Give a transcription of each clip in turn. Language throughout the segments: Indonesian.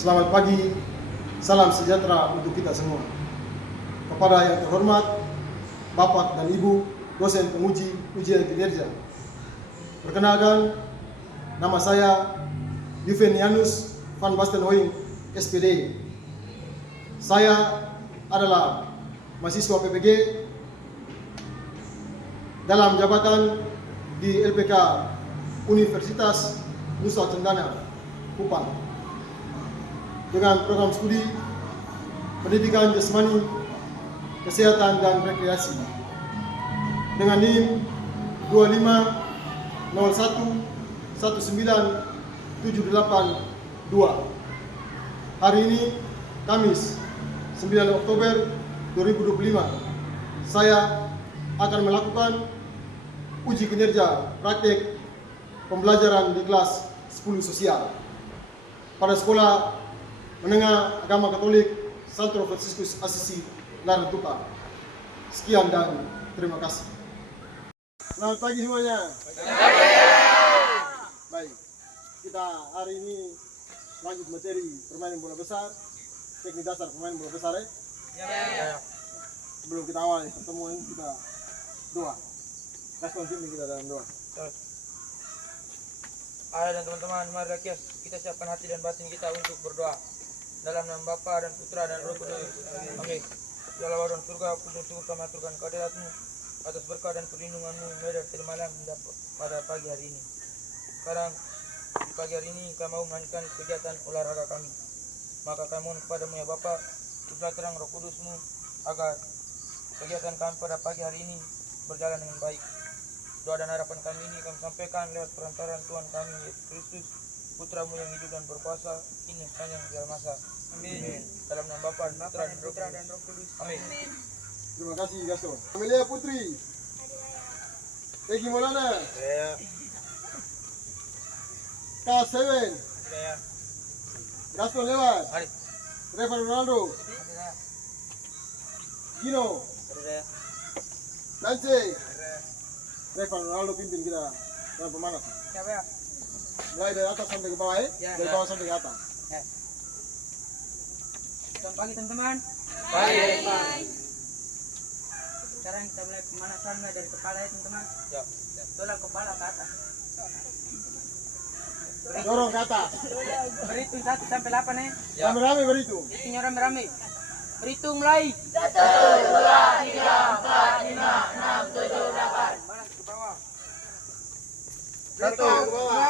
Selamat pagi, salam sejahtera untuk kita semua. Kepada yang terhormat, Bapak dan Ibu, dosen penguji ujian kinerja. Perkenalkan, nama saya Yuvenianus Van Bastenhoing, SPD. Saya adalah mahasiswa PPG dalam jabatan di LPK Universitas Nusa Cendana, Kupang, dengan program studi pendidikan jasmani, kesehatan dan rekreasi dengan NIM 25011978 Hari ini Kamis 9 Oktober 2025 saya akan melakukan uji kinerja praktek pembelajaran di kelas 10 sosial pada sekolah menengah agama Katolik Santo Fransiskus Assisi Larantuka. Sekian dan terima kasih. Selamat pagi semuanya. Baik, kita hari ini lanjut materi permainan bola besar, teknik dasar permainan bola besar ya. Sebelum kita awal pertemuan kita doa. Respon tim kita dalam doa. Ayah dan teman-teman, mari kita siapkan hati dan batin kita untuk berdoa. Dalam nama Bapa dan Putra dan Roh Kudus. Amin. Ya Allah dan surga, puji syukur kami aturkan kehadirat-Mu atas berkah dan perlindungan-Mu mulai dari malam hingga pada pagi hari ini. Sekarang di pagi hari ini kami mau melanjutkan kegiatan olahraga kami. Maka kami mohon kepada-Mu ya Bapa, tujulah terang Roh Kudus-Mu agar kegiatan kami pada pagi hari ini berjalan dengan baik. Doa dan harapan kami ini kami sampaikan lewat perantaraan Tuhan kami Yesus Kristus, Putra-Mu yang hidup dan berkuasa kini sepanjang segala masa. Amin. Dalam nama Bapa dan Putra dan Roh Kudus. Amin. Terima kasih Gaston. Amelia Putri. Egi Maulana. K7. Gaston lewat. Revan Ronaldo. Gino. Lance. Revan Ronaldo pimpin kita dalam pemanas. Siapa ya? Mulai dari atas sampai ke bawah ya. Dari bawah sampai ke atas. Selamat pagi teman-teman. Baik. Sekarang kita mulai pemanasan dari kepala ya teman-teman. Tolak kepala ke atas. Dorong ke atas. Berhitung 1 sampai 8 ya. Rame-rame berhitung. Hitungnya rame-rame. Berhitung mulai. 1, 2, 3, 4, 5, 6, 7, 8. Balas ke bawah. 1 ke bawah.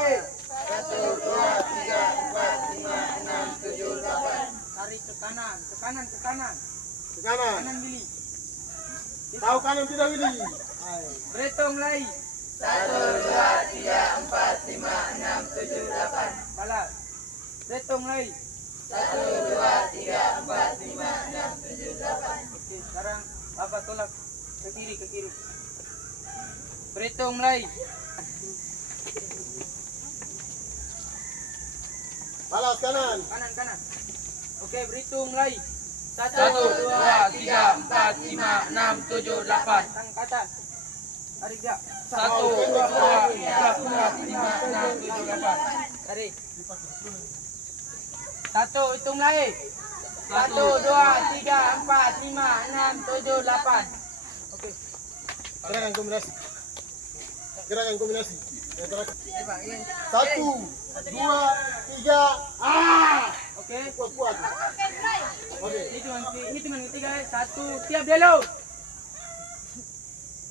1, 2, 3, 4, 5, 6, 7, 8. Tarik ke kanan, ke kanan, ke kanan. Ke kanan. Kanan Billy. Tahu kanan tidak Willy. Berhitung mulai. 1, 2, 3, 4, 5, 6, 7, 8. Balas. Berhitung mulai. 1, 2, 3, 4, 5, 6, 7, 8. Oke, sekarang Bapak tolak ke kiri. Berhitung mulai. Balas kanan. Kanan. Oke, berhitung mulai. 1, 2, 3, 4, 5, 6, 7, 8. Tangan ke atas. Tarik dia. 1, 2, 3, 4, 5, 6, 7, 8. Tarik. 1, hitung mulai. 1, 2, 3, 4, 5, 6, 7, 8. Oke. Gerakan kombinasi. Gerakan kombinasi. Yang terakhir. 1, 2, 3. Oke. Kuat. Oke. Hitungan ketiga. 1, siap dulu.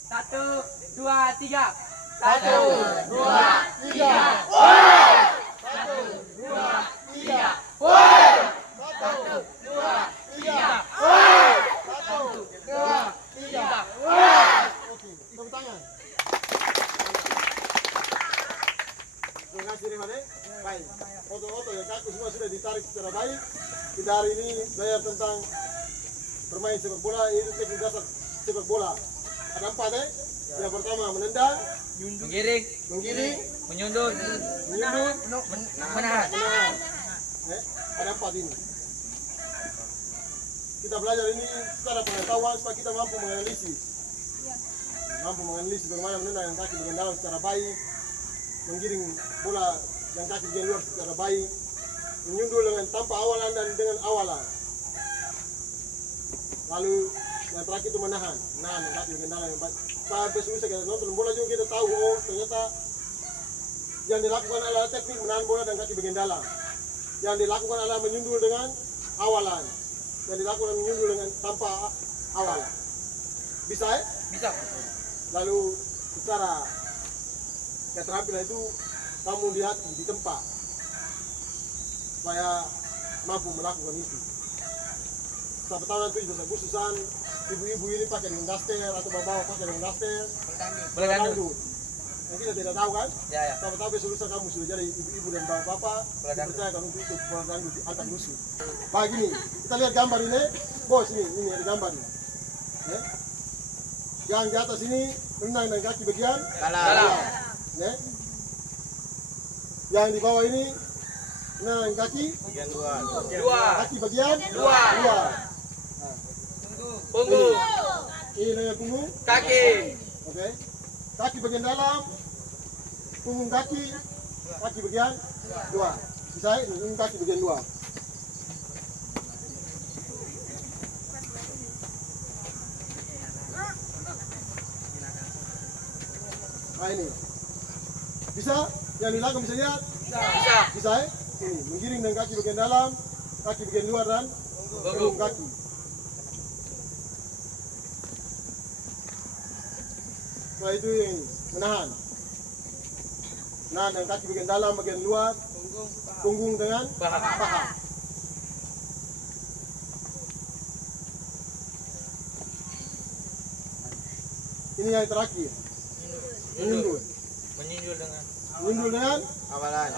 1, 2, 3. 1, 2, 3. 1, 2, 3. 1, 2, 3. 1, 2, 3. Oke. Tepuk tangan. Terima kasih Reman. Baik. Foto-foto yang kaku semua sudah ditarik secara baik. Kita hari ini belajar tentang bermain sepak bola, itu teknik dasar sepak bola. Ada 4 ya. Yang pertama menendang, Menggiring. Menyundul. menyundul, Menahan. menahan. Ada 4 ini. Kita belajar ini secara pengetahuan supaya kita mampu menganalisis. Mampu menganalisis bagaimana menendang yang kaki bagian dalam secara baik, menggiring bola yang kaki bagian luar secara baik, menyundul dengan tanpa awalan dan dengan awalan. Lalu yang terakhir itu menahan kaki bagian dalam. Sampai selesai kita nonton bola juga kita tahu, oh ternyata yang dilakukan adalah teknik menahan bola dan kaki bagian dalam. Yang dilakukan adalah menyundul dengan awalan. Yang dilakukan menyundul dengan tanpa awalan. Bisa ya? Bisa. Lalu secara keterampilan itu kamu lihat di tempat supaya mampu melakukan itu. Sampai tahun itu bisa khususan ibu-ibu ini pakai dengan daster atau bapak pakai dengan daster. Boleh dangdut. Yang kita tidak tahu kan? Ya. Sampai seluruh kamu sudah jadi ibu-ibu dan bapak-bapak dipercayakan untuk ikut bola dangdut di antar musuh. Pak gini, kita lihat gambar ini, bos ini ada gambar ini. Ya. Yang di atas ini menendang dengan kaki bagian Dalam. Ya. Yang di bawah ini menendang dengan kaki Bagian luar. kaki bagian Luar. Punggung. Ini dengan punggung. Kaki. Oke. Kaki bagian dalam, punggung kaki bagian luar. Bisa ini kaki bagian luar. Nah ini. Bisa? Yang dilakukan bisa lihat? Bisa. Bisa ya? Ini, menggiring dengan kaki bagian dalam, kaki bagian luar dan punggung kaki. Setelah itu ini, menahan dengan kaki bagian dalam, bagian luar, punggung dengan paha. Ini yang terakhir, menyundul. Menyundul dengan Awalan.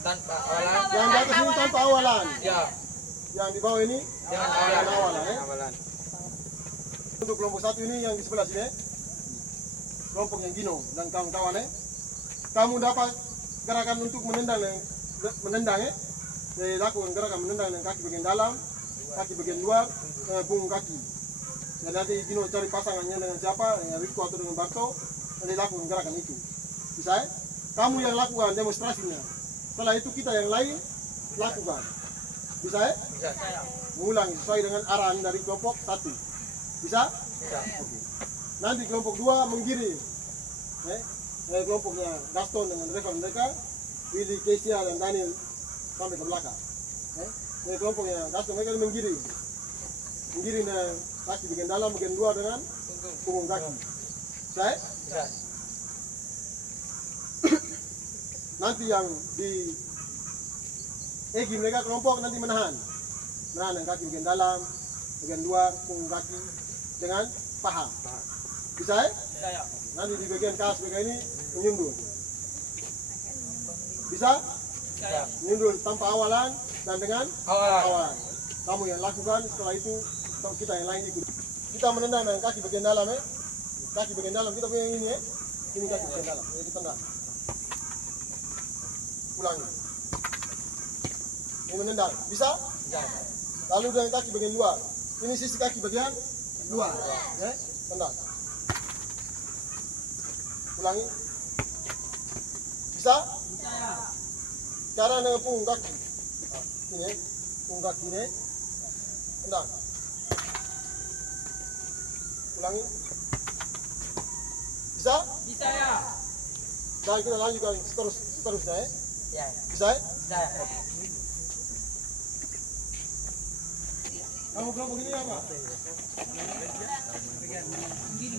Tanpa awalan. yang di atas ini tanpa awalan, Ya. yang di bawah ini Dengan dengan awalan. awalan. Awalan. Untuk kelompok satu ini yang di sebelah sini, kelompok yang Gino dan kawan-kawan kamu dapat gerakan untuk menendang jadi lakukan gerakan menendang dengan kaki bagian dalam, kaki bagian luar, dengan punggung kaki. Dan nanti Gino cari pasangannya dengan siapa, dengan Riko atau dengan Barto, nanti lakukan gerakan itu. Bisa ya? Kamu yang lakukan demonstrasinya. Setelah itu kita yang lain lakukan. Bisa ya? Bisa. Mengulangi sesuai dengan arahan dari kelompok satu. Bisa? Bisa. Oke. Nanti kelompok 2 menggiring. Kelompoknya Gaston dengan Revan mereka, Willy, Kesia dan Daniel sampai ke belakang. Kelompoknya Gaston mereka menggiring. Menggiring dengan kaki bagian dalam, bagian luar dengan punggung kaki. Saya? Bisa. Nanti yang di Egi mereka kelompok nanti menahan dengan kaki bagian dalam, bagian luar, punggung kaki dengan paha. Bisa ya? Saya. Nanti di bagian kas mereka ini menyundul. Bisa? Saya. Menyundul tanpa awalan dan dengan Awalan. awalan. Kamu yang lakukan, setelah itu kita yang lain ikut. Kita menendang dengan kaki bagian dalam ya. Kaki bagian dalam kita punya ini ya. Ini kaki bagian dalam. Ini kita tendang. Ulangi. Ini menendang. Bisa? Bisa. Lalu dengan kaki bagian luar. Ini sisi kaki bagian luar. Ya, tendang. Ulangi. Bisa? Sekarang dengan punggung kaki. Ini ya. Punggung kaki ini. Tendang. Ulangi. Bisa? Bisa ya. Dan kita lanjutkan seterusnya ya. Ya. Bisa ya? Bisa ya. Kamu kelompok ini apa? Giri.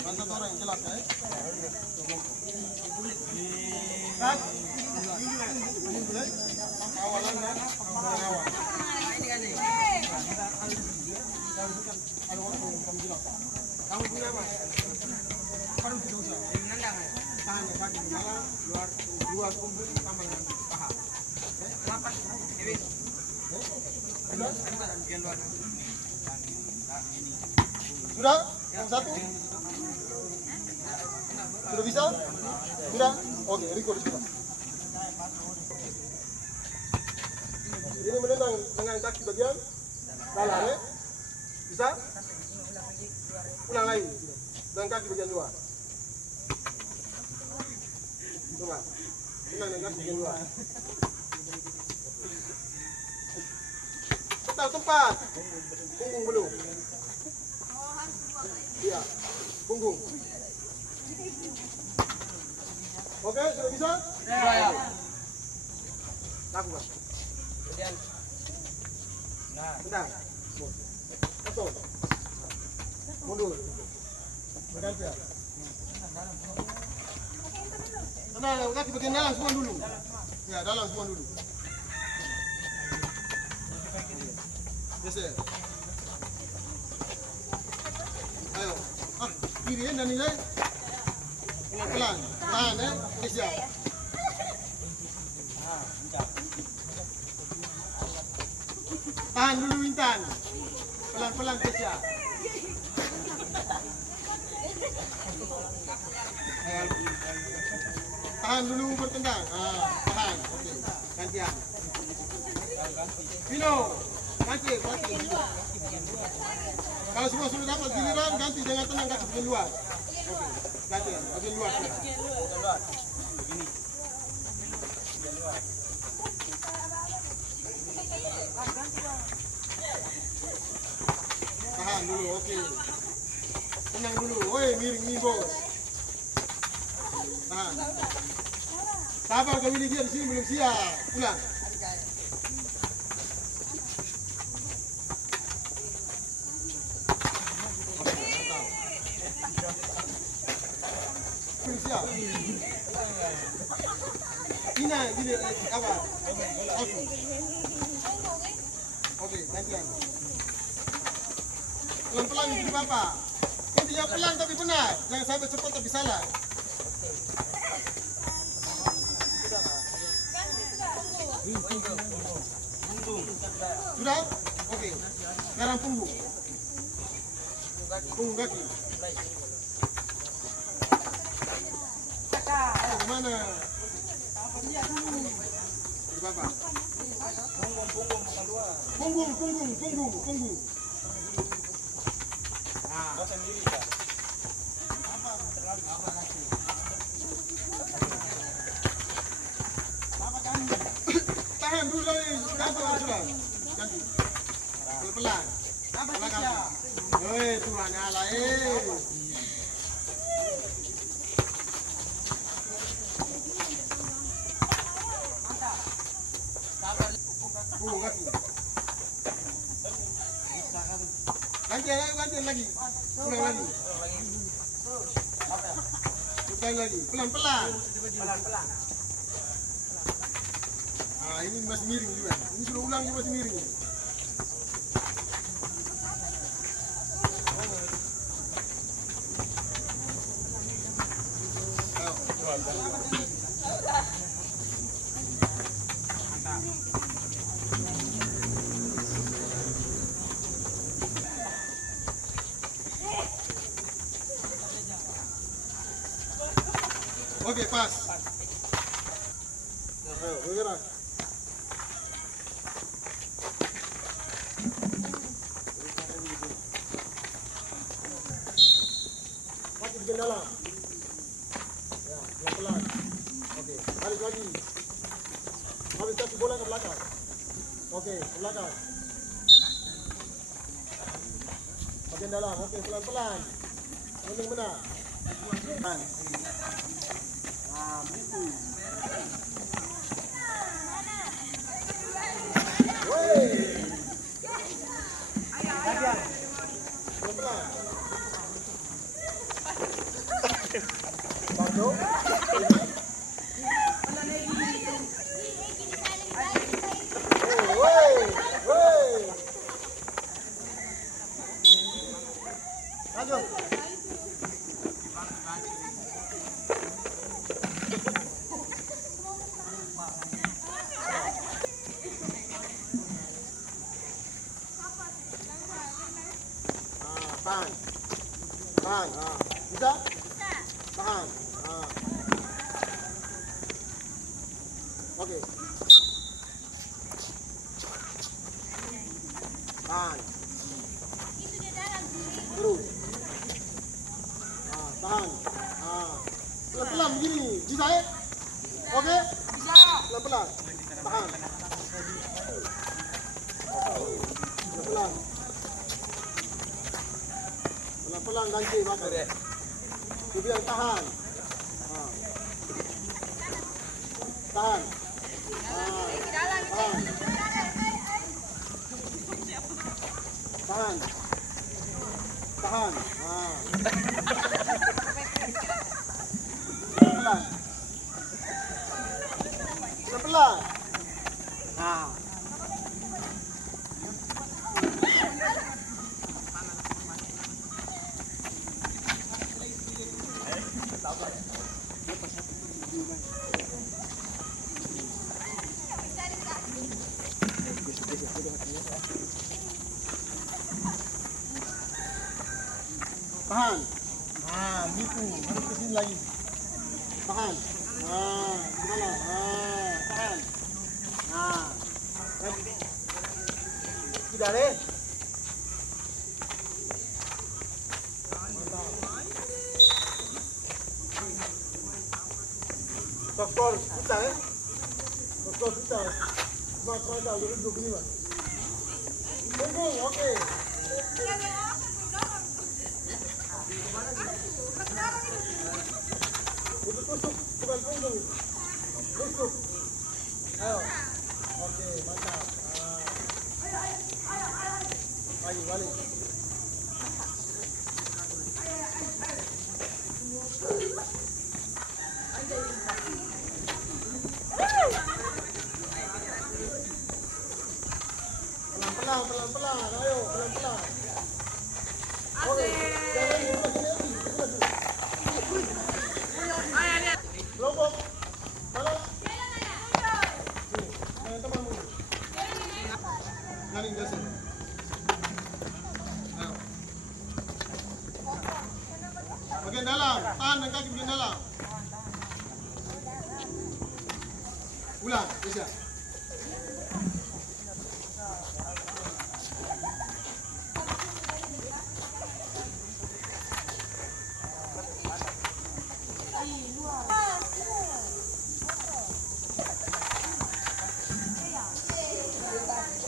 Kan satu orang yang jelas ya. Kan? Ini boleh? Awalan kan? Awal. Ada waktu kamu jelas. Kamu punya apa? Baru tidak usah. Menendang ya. Tahan ya, kaki ke dalam, luar punggung tambah dengan paha. Lapan. Ini. Sudah? Yang satu? Sudah bisa? Sudah? Oke, Riko di sebelah. Ini menendang dengan kaki bagian dalam ya. Bisa? Ulang lagi. Dengan kaki bagian luar. Coba. Tenang dan kaki bagian luar. Tetap tempat. Punggung belum. Iya. Punggung. Oke, sudah bisa? Ya. Lakukan. Kemudian. Nah, Tenang. Betul. Mundur. Berganti ya. Tenang, kaki bagian dalam semua dulu. Ya, dalam semua dulu. Geser. Ayo. Kiri dan nilai. Pelan. Tahan ya. Siap. Tahan dulu Intan. Pelan-pelan Kesya. Tahan dulu bertendang. Tahan. Oke. Gantian. Vino. Ganti. Kalau semua sudah dapat giliran ganti, jangan tenang kaki bagian luar. Oke. Gantian. Bagian luar. Tahan dulu, oke. Tenang dulu, woi miring nih bos. Tahan. Sabar kau ini dia di sini belum siap. Pulang. Belum siap. Ini gini apa? Oke, gantian. Pelan-pelan di Bapak. Intinya pelan tapi benar. Jangan sampai cepat tapi salah. Sudah? Oke. Sekarang punggung. Punggung kaki. Mana? Di Bapak. Punggung. Tahan dulu lagi, ganti sudah. Ganti. Pelan-pelan. Pelan. Tuhan Allah Punggung kaki. Gantian lagi. Pulang lagi. Pulang lagi. Pelan-pelan. Ini masih miring juga. Ini sudah ulang juga masih miring. Oke, pas. Ayo, bergerak. Mati bagian dalam. Ya, pelan-pelan. Oke, balik lagi. Habis kaki bola ke belakang. Oke, ke belakang. Bagian dalam. Oke, pelan-pelan. Penting benar. Tahan. Begitu. Woi. Pelan-pelan. Bantu. Woi. Lanjut. Tahan. Bisa? Tahan. Oke. Tahan. Terus. Tahan. Pelan-pelan begini. Bisa ya? Oke? Pelan-pelan. Tahan. Pelan-pelan. Pelan-pelan ganti makan. Dia bilang tahan. Tahan. Tahan. Tahan. Tahan. Pelan. Pelan. Tahan. Gitu. Harus ke sini lagi. Tahan. Gimana? Tahan. Tidak deh. Skor kita ya. Skor kita. Semua tahu dulu 25. Tunggu, oke. Itu tusuk, bukan punggung. Tusuk. Ayo. Oke, mantap. Balik. Pelan-pelan. Ayo, pelan-pelan. Oke. Kelompok. Mana? Temanmu. Ngaling ke sini. Ayo. Bagian dalam, tahan dan kaki bagian dalam. Ulang, bisa.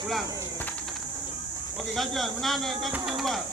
Ulang. Oke, gantian. Menahan kaki kita luar.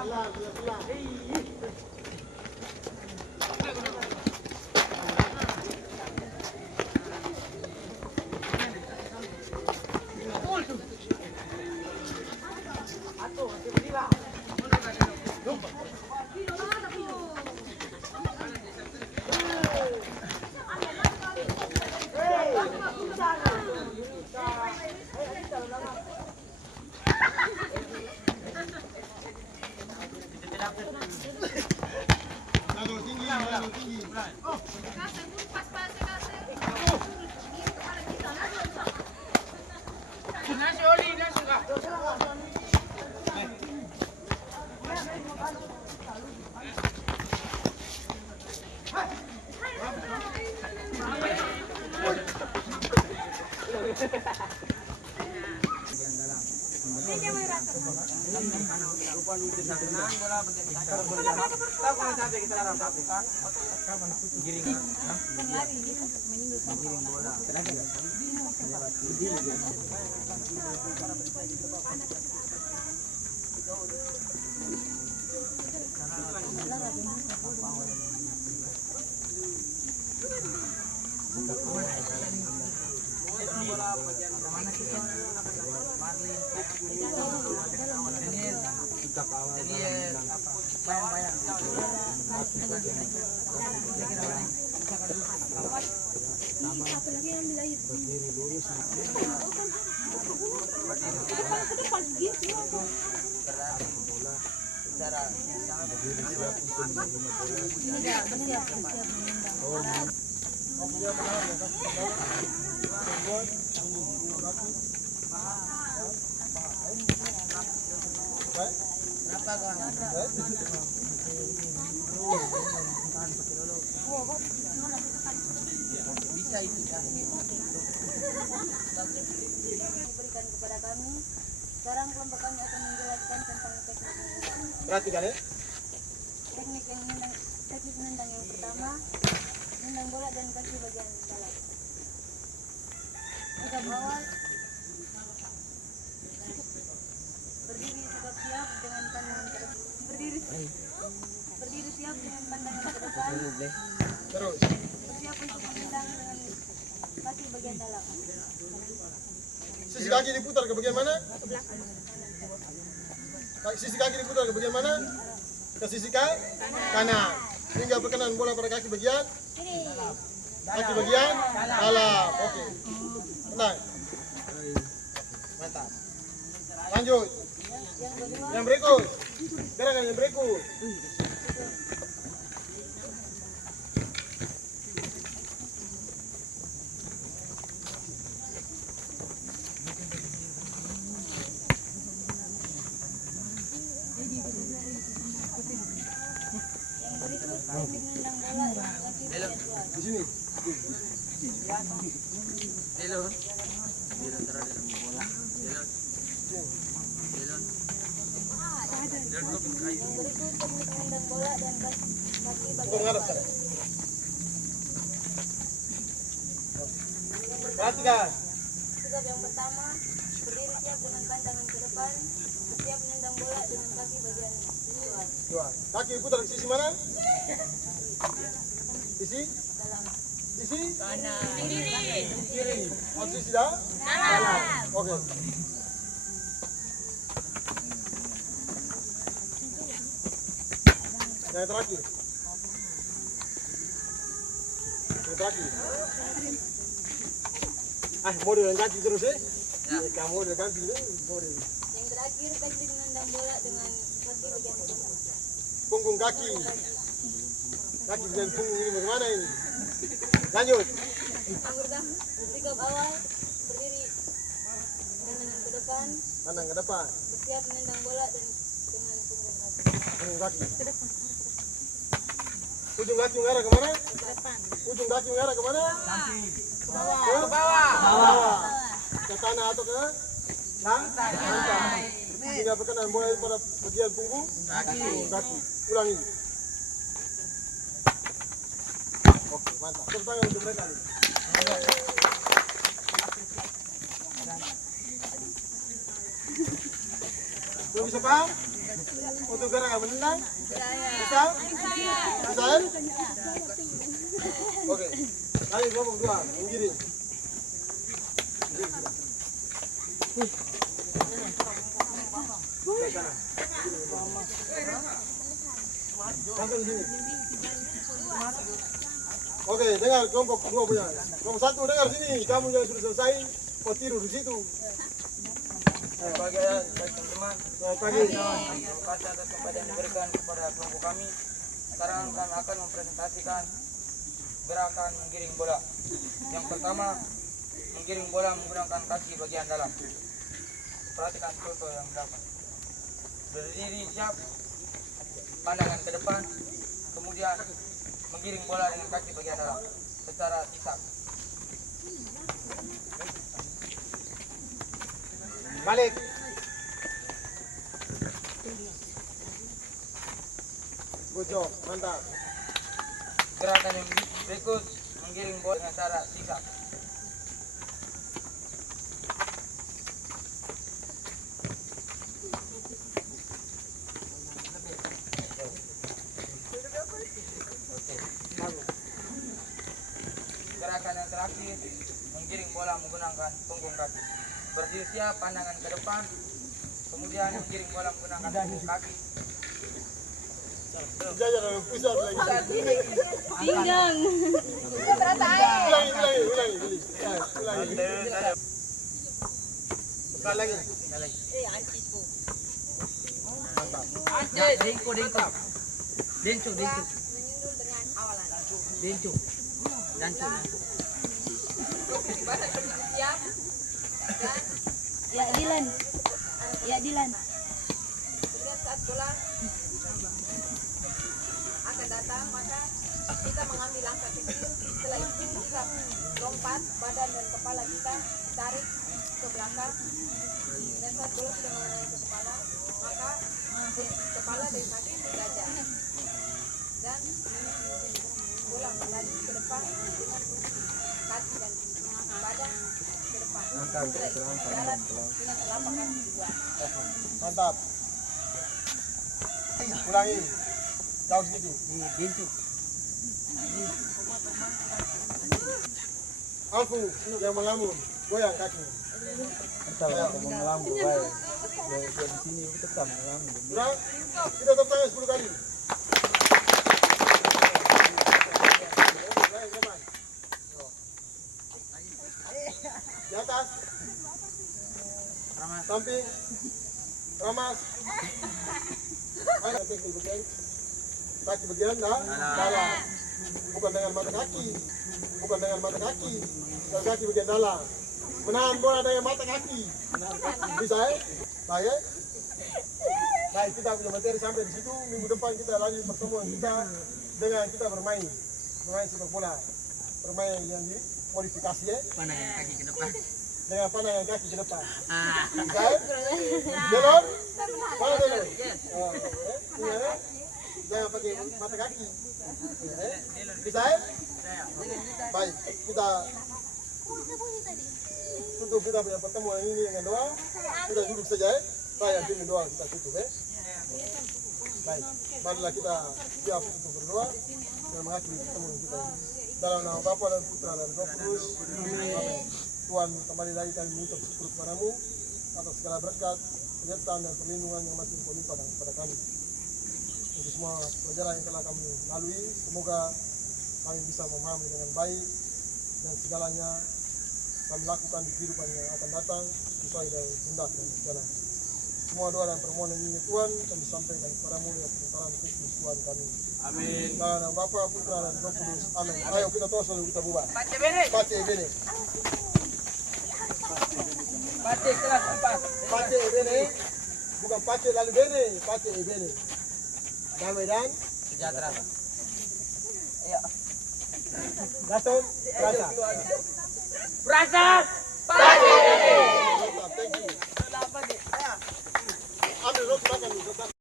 Pelan, pelan. Lalu tinggi, lalu tinggi. Nasi oli, nasi kak. Diberikan kepada kami. Sekarang kelompok kami akan menjelaskan tentang teknik menendang. Perhatikan ya. Teknik menendang yang pertama, menendang bola dan kaki bagian dalam. Sikap awal, berdiri sikap siap dengan pandangan ke depan. Berdiri siap dengan pandangan ke depan. Terus. Bersiap untuk menendang dengan kaki bagian dalam. Sisi kaki diputar ke bagian mana? Sisi kaki diputar ke bagian mana? Ke sisi kanan. Tinggal perkenan bola pada kaki bagian kaki bagian dalam. Oke. Tenang. Mantap. Lanjut. Yang berikut. Gerakan yang berikut. Teknik menendang bola dengan kaki bagian luar. Di sini. Delon. Delon terus dalam bola. Delon. Delon. Yang berikut teknik menendang bola dan kaki Kau bagian menghadap luar. sana. Perhatikan. Sikap yang pertama, berdiri siap dengan pandangan ke depan, bersiap menendang bola dengan kaki bagian luar. Dua. Kaki putar ke sisi mana? Sisi? Dalam. Sisi? Kanan. Kiri. Oh, sisi dah? Dalam. Oke. Yang terakhir. Yang terakhir. Model yang kaki terus ya? Kamu model kaki tu. Model. Yang terakhir, teknik menendang bola dengan kaki bagian depan. Punggung kaki. Kaki dan punggung ini bagaimana ini? Lanjut. Yang pertama, sikap awal, berdiri pandangan ke depan, Pandang ke depan. bersiap menendang bola dan dengan punggung kaki. Punggung kaki. Ujung kaki mengarah kemana? Ke depan. Ujung kaki mengarah kemana? Ke bawah. Ke bawah. Ke tanah atau ke lantai? Hingga perkenan bola pada bagian punggung kaki. Ulangi. Oke, mantap. Tepuk tangan untuk mereka nih. Belum bisa paham? Untuk gerakan menendang? Bisa? Bisa? Oke. Lagi kelompok 2, menggiring. Sampai di sini. Oke, dengar kelompok 2 punya. Kelompok 1 dengar sini. Kamu yang sudah selesai, kau tidur di situ. Baik teman-teman. Selamat pagi. Terima kasih atas tempat yang diberikan kepada kelompok kami. Sekarang kami akan mempresentasikan gerakan menggiring bola. Yang pertama, menggiring bola menggunakan kaki bagian dalam. Perhatikan contoh yang dapat. Berdiri siap, pandangan ke depan, kemudian menggiring bola dengan kaki bagian dalam secara isak. Balik. Good job, mantap. Gerakan yang berikut menggiring bola dengan cara isak. Gerakan yang terakhir menggiring bola menggunakan punggung kaki. Berdiri siap, pandangan ke depan, kemudian menggiring bola menggunakan punggung kaki. Jajar dalam pusat lagi. Pinggang. Ulangi. Sekali lagi. Mantap. Dengku. Menyundul dengan awalan. Siap. Dan Ya Dilan. kemudian saat bola akan datang, maka kita mengambil langkah kecil. Setelah itu kita lompat, badan dan kepala kita tarik ke belakang. Dan saat bola sudah mengenai ke kepala, maka kepala dan kaki sejajar. Dan bola kembali ke depan dengan kaki dan badan ke depan. Jalan dengan telapak kaki dua. Mantap. Ulangi. Jauh sedikit. Alfu yang melamun, goyang kaki. Udah, kita tepuk tangan 10 kali. Di atas. Samping. Ramas. Kaki bagian dalam. Bukan dengan mata kaki. Dan kaki bagian dalam. Menahan bola dengan mata kaki. Bisa ya? Baik. Baik, kita punya materi sampai di situ. Minggu depan kita lanjut pertemuan kita dengan kita bermain sepak bola. Bermain yang dimodifikasi ya. Pandangan kaki ke depan. Dengan pandangan kaki ke depan. Bisa ya? Belon? Mana belon? Gimana? Jangan pakai mata kaki. Bisa ya? Baik, kita tutup kita punya pertemuan ini dengan doa. Kita duduk saja ya. Saya pilih doa kita tutup ya. Baik, marilah kita siap untuk berdoa dan mengakhiri pertemuan kita ini. Dalam nama Bapa dan Putra dan Roh Kudus. Amin. Tuhan, kembali lagi kami mengucap syukur kepadamu atas segala berkat, penyertaan dan perlindungan yang masih Kau limpahkan kepada kami. Untuk semua pelajaran yang telah kami lalui, semoga kami bisa memahami dengan baik dan segalanya kami lakukan di kehidupan yang akan datang sesuai dengan kehendak dan rencana. Semua doa dan permohonan ini Tuhan kami sampaikan kepadamu dengan perkataan Kristus Tuhan kami. Amin. Dalam nama Bapa, Putra dan Roh Kudus. Amin. Ayo kita tos lalu kita bubar. Pace bene. Pace kelas 4. Pace bene. Bukan pace lalu bene, pace bene. Damai dan Sejahtera. Gaston, rasa. Perasaan. Mantap, thank you. ambil rok silakan.